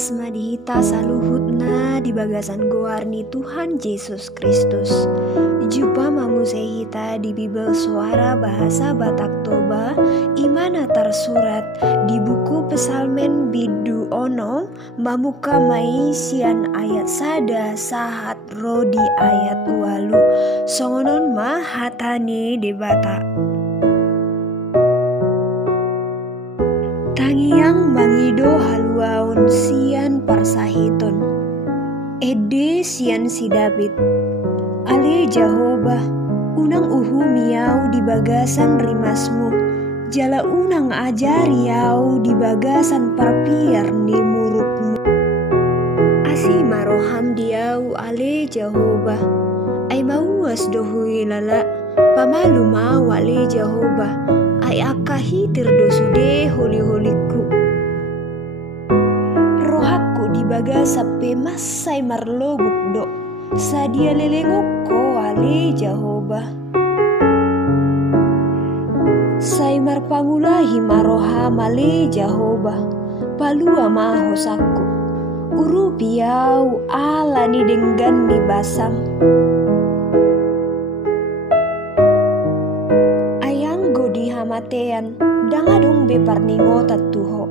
Lukas madihita saluhutna di bagasan goarni Tuhan Yesus Kristus. Jupa mamusehita di Bibel Suara Bahasa Batak Toba imana tersurat di buku Pesalmen bidu ono mamuka mai sian ayat sada sahat rodi ayat walu songonon ma hatane de Batak. Tangiang mangido haluaun sian parsahiton ede sian si David ale Jehovah unang uhu miau di bagasan rimasmu jala unang ajari yau di bagasan parpiar ni murukmu asi maroham diau ale Jehovah ai mauas dohui lala pamalu mau ale Jehovah ai akahi terdosude holi-holiku rohaku di bagasape masai marlobuk do sadia lelengoko ale Jehovah sai marpangulahi maroha male Jehovah palua mahosaku urupiau ala ni denggan ni basam ayang godi hamatean dangadong beparningo tatuho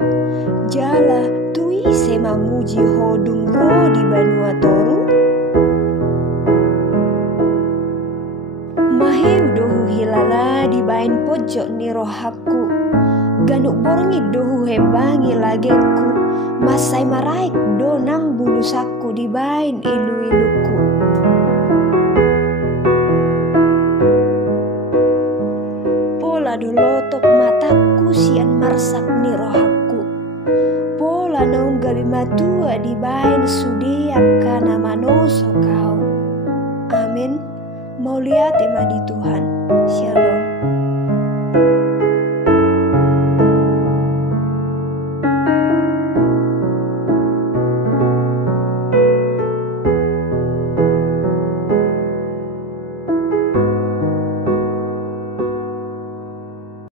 jala tui sema muji hodung ro di banua toru maheu dohu hilala di bain pojok ni rohaku ganuk borngit dohu hebangi lageku masai maraik donang bulusaku di bain ilu-iluku pola dolotok mataku sian marsak ni rohaku pola naung gabi matua di bain sudia kana manoso kau amin. Mau lihat emang di Tuhan.